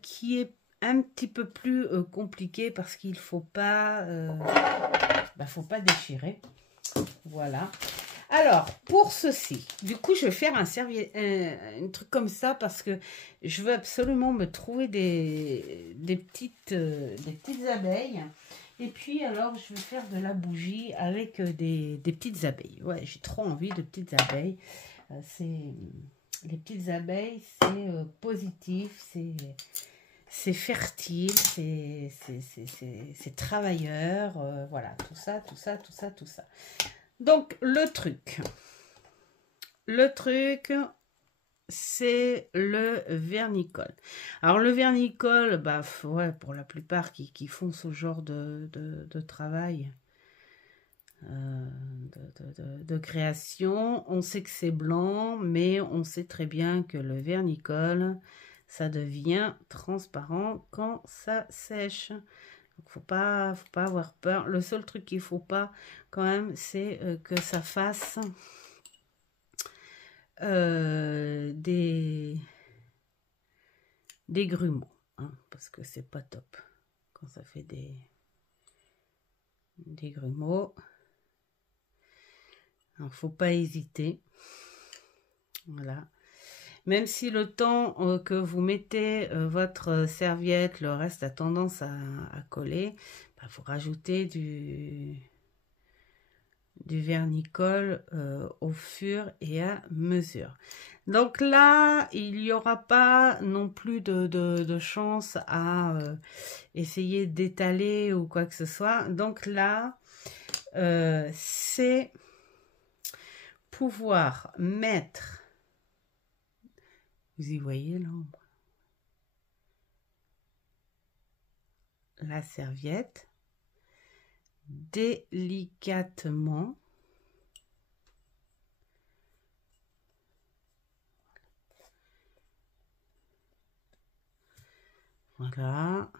qui est un petit peu plus compliqué parce qu'il faut pas déchirer. Voilà. Alors, pour ceci, du coup, je vais faire un truc comme ça parce que je veux absolument me trouver des petites abeilles. Et puis, alors, je vais faire de la bougie avec des petites abeilles. Ouais, j'ai trop envie de petites abeilles. Les petites abeilles, c'est positif, c'est fertile, c'est travailleur. Voilà, tout ça. Donc, le truc, c'est le vernicole. Alors, le vernicole, bah, ouais, pour la plupart qui font ce genre de travail, de création, on sait que c'est blanc, mais on sait très bien que le vernicole, ça devient transparent quand ça sèche. Donc, faut pas avoir peur. Le seul truc qu'il faut pas quand même, c'est que ça fasse des grumeaux, hein, parce que c'est pas top quand ça fait des grumeaux. Alors, faut pas hésiter. Voilà. Même si le temps que vous mettez votre serviette, le reste a tendance à coller, bah, faut rajouter du vernicole au fur et à mesure. Donc là, il n'y aura pas non plus de chance à essayer d'étaler ou quoi que ce soit. Donc là, c'est pouvoir mettre, vous y voyez l'ombre, la serviette délicatement voilà.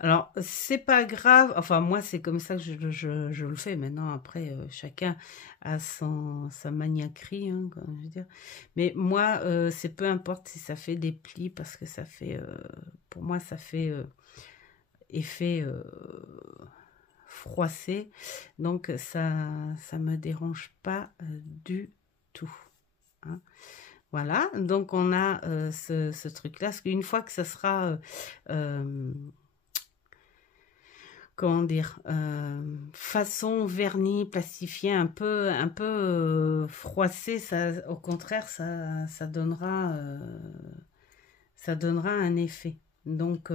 Alors c'est pas grave, enfin moi c'est comme ça que je le fais maintenant. Après chacun a sa maniaquerie, hein, je veux dire. Mais moi c'est peu importe si ça fait des plis parce que ça fait pour moi ça fait effet froissé, donc ça me dérange pas du tout, hein. Voilà, donc on a ce truc-là, parce qu'une fois que ça sera, comment dire, façon vernis, plastifié, un peu froissé, ça, au contraire, ça donnera un effet. Donc,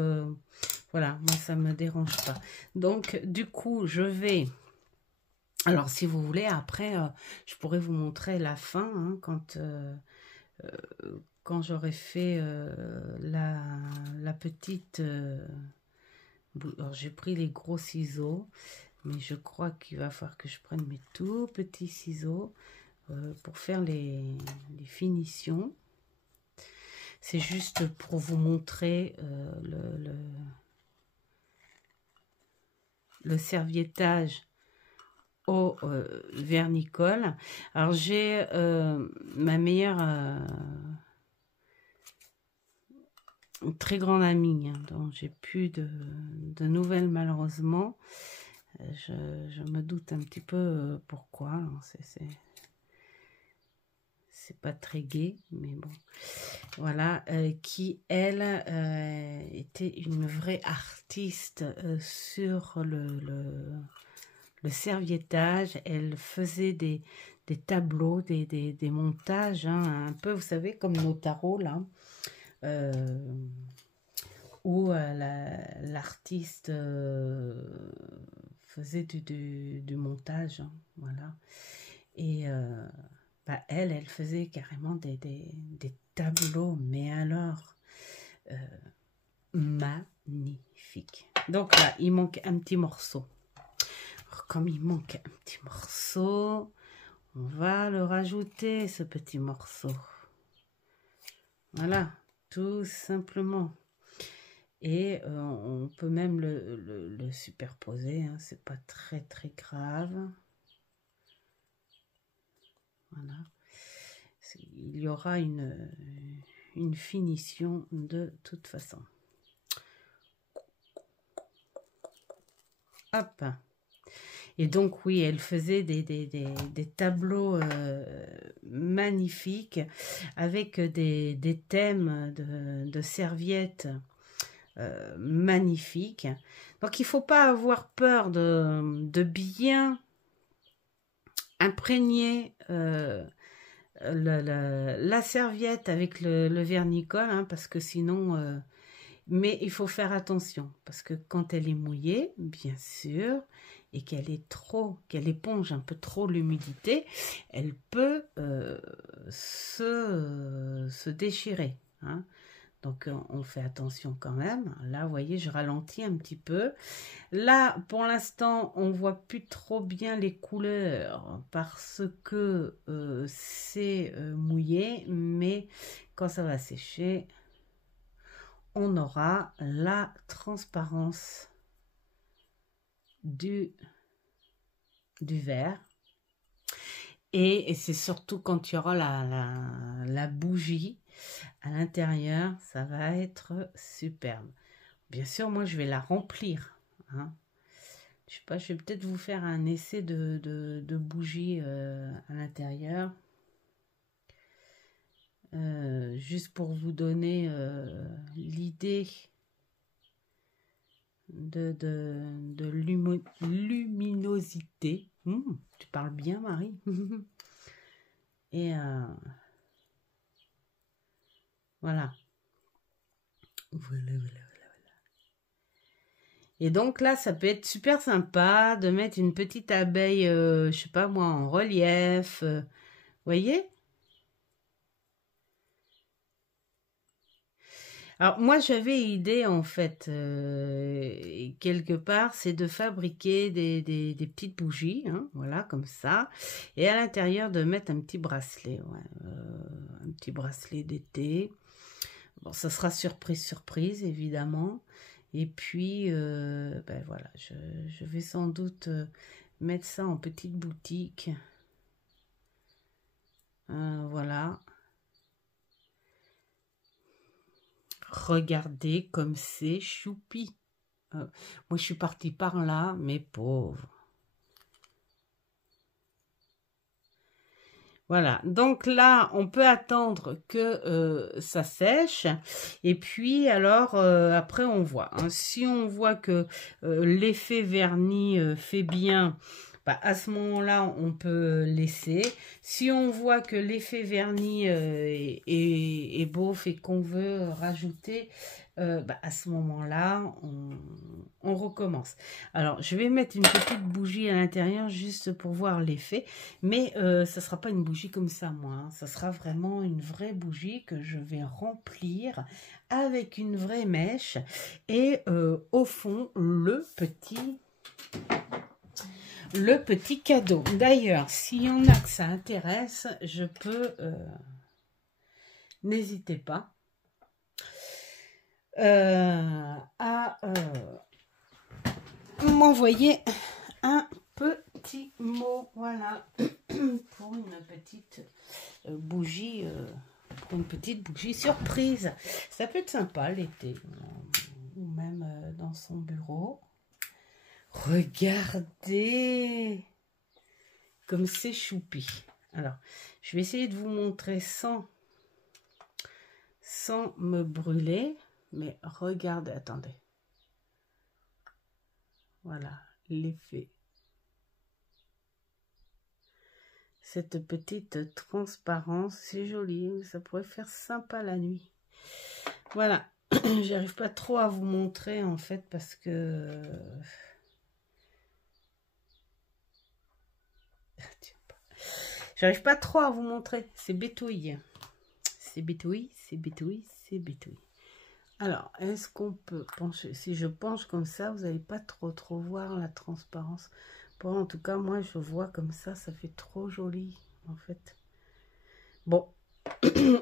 voilà, moi, ça me dérange pas. Donc, du coup, je vais... Alors, si vous voulez, après, je pourrais vous montrer la fin, hein, quand j'aurai fait la petite... alors, j'ai pris les gros ciseaux, mais je crois qu'il va falloir que je prenne mes tout petits ciseaux pour faire les finitions. C'est juste pour vous montrer le serviettage au vernicole. Alors j'ai ma meilleure très grande amie, hein, dont j'ai plus de nouvelles malheureusement. Je me doute un petit peu pourquoi. C'est pas très gai, mais bon. Voilà, qui, elle, était une vraie artiste sur le serviettage. Elle faisait des tableaux, des montages, hein, un peu, vous savez, comme nos tarots, là, où l'artiste faisait du montage, hein, voilà. Et... bah, elle faisait carrément des tableaux, mais alors, magnifiques. Donc là, il manque un petit morceau. Alors, comme il manque un petit morceau, on va le rajouter, ce petit morceau. Voilà, tout simplement. Et on peut même le superposer, hein, c'est pas très très grave. Voilà. Il y aura une finition de toute façon. Hop. Et donc, oui, elle faisait des tableaux magnifiques avec des thèmes de serviettes magnifiques. Donc, il ne faut pas avoir peur de bien imprégner la serviette avec le vernicole, hein, parce que sinon... mais il faut faire attention, parce que quand elle est mouillée, bien sûr, et qu'elle éponge un peu trop l'humidité, elle peut se déchirer, hein. Donc, on fait attention quand même. Là, vous voyez, je ralentis un petit peu. Là, pour l'instant, on voit plus trop bien les couleurs parce que c'est mouillé. Mais quand ça va sécher, on aura la transparence du verre. Et c'est surtout quand il y aura la bougie à l'intérieur, ça va être superbe. Bien sûr, moi, je vais la remplir, hein. Je sais pas, je vais peut-être vous faire un essai de bougie à l'intérieur. Juste pour vous donner l'idée de luminosité. Tu parles bien, Marie. Et voilà. Voilà. Et donc là, ça peut être super sympa de mettre une petite abeille, je sais pas moi, en relief. Voyez? Alors moi, j'avais idée en fait, quelque part, c'est de fabriquer des petites bougies, hein, voilà, comme ça. Et à l'intérieur, de mettre un petit bracelet, ouais, un petit bracelet d'été. Bon, ça sera surprise, évidemment. Et puis, ben voilà, je vais sans doute mettre ça en petite boutique. Voilà. Regardez comme c'est choupi. Moi, je suis partie par là, mais pauvre. Voilà, donc là, on peut attendre que ça sèche. Et puis, alors, après, on voit. Hein. Si on voit que l'effet vernis fait bien, bah, à ce moment-là, on peut laisser. Si on voit que l'effet vernis est beauf et qu'on veut rajouter, bah, à ce moment-là, on recommence. Alors, je vais mettre une petite bougie à l'intérieur juste pour voir l'effet. Mais ça ne sera pas une bougie comme ça, moi. Hein. Ça sera vraiment une vraie bougie que je vais remplir avec une vraie mèche. Et au fond, le petit cadeau. D'ailleurs, s'il y en a que ça intéresse, je peux... n'hésitez pas à m'envoyer un petit mot, voilà, pour une petite bougie, surprise. Ça peut être sympa l'été, ou même dans son bureau. Regardez comme c'est choupi. Alors, je vais essayer de vous montrer sans me brûler, mais regardez, attendez. Voilà l'effet. Cette petite transparence, c'est joli, ça pourrait faire sympa la nuit. Voilà, j'arrive pas trop à vous montrer en fait parce que... J'arrive pas trop à vous montrer, c'est bétouille. C'est bétouille, c'est bétouille, c'est bétouille. Alors, est-ce qu'on peut pencher? Si je penche comme ça, vous n'allez pas trop voir la transparence. Bon, en tout cas, moi, je vois comme ça fait trop joli, en fait. Bon,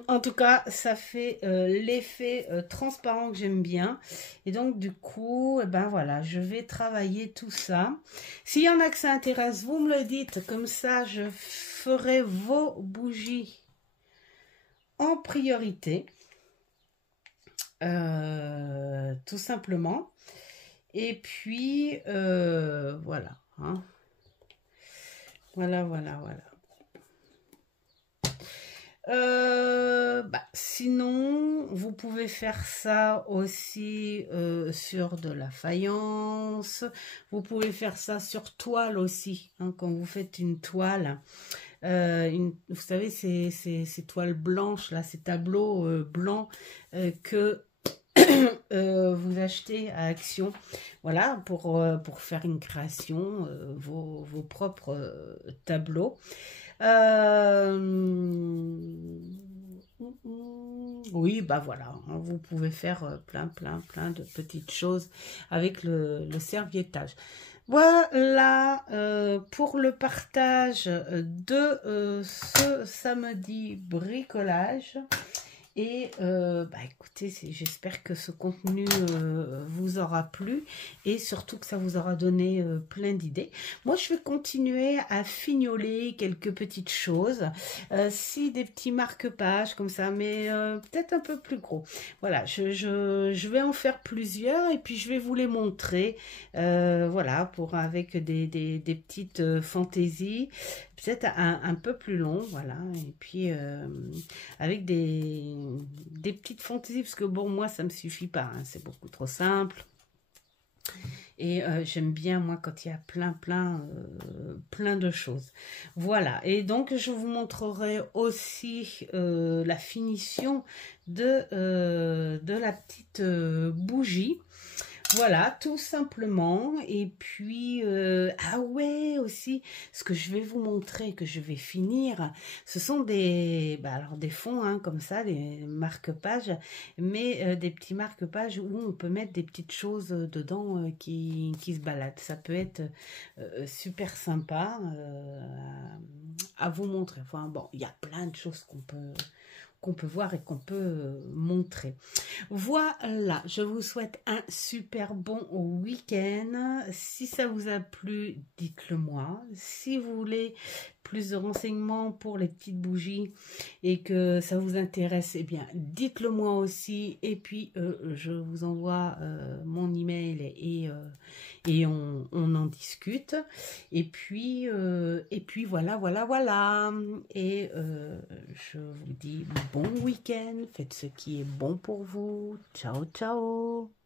en tout cas, ça fait l'effet transparent que j'aime bien. Et donc, du coup, eh ben voilà, je vais travailler tout ça. S'il y en a que ça intéresse, vous me le dites. Comme ça, je ferai vos bougies en priorité. Tout simplement. Et puis, voilà. Hein. Voilà. Sinon, vous pouvez faire ça aussi sur de la faïence. Vous pouvez faire ça sur toile aussi. Hein, quand vous faites une toile, vous savez, ces toiles blanches, là, ces tableaux blancs que vous achetez à Action, voilà, pour faire une création, vos propres tableaux. Oui, bah voilà, hein, vous pouvez faire plein de petites choses avec le serviettage. Voilà pour le partage de ce samedi bricolage. Et écoutez, j'espère que ce contenu vous aura plu et surtout que ça vous aura donné plein d'idées. Moi, je vais continuer à fignoler quelques petites choses, si des petits marque-pages comme ça, mais peut-être un peu plus gros. Voilà, je vais en faire plusieurs et puis je vais vous les montrer, voilà, avec des petites fantaisies, peut-être un peu plus long, voilà, et puis avec des petites fantaisies, parce que bon, moi ça me suffit pas, hein, c'est beaucoup trop simple. Et j'aime bien, moi, quand il y a plein de choses. Voilà, et donc je vous montrerai aussi la finition de la petite bougie. Voilà, tout simplement. Et puis, ah ouais, aussi, ce que je vais vous montrer, que je vais finir, ce sont des fonds, hein, comme ça, des marque-pages, mais des petits marque-pages où on peut mettre des petites choses dedans qui se baladent. Ça peut être super sympa à vous montrer. Enfin, bon, il y a plein de choses qu'on qu'on peut voir et qu'on peut montrer. Voilà, je vous souhaite un super bon week-end. Si ça vous a plu, dites-le moi. Si vous voulez plus de renseignements pour les petites bougies et que ça vous intéresse, eh bien, dites-le moi aussi. Et puis, je vous envoie mon email et on en discute. Et puis voilà. Et je vous dis bon week-end. Faites ce qui est bon pour vous. Ciao, ciao.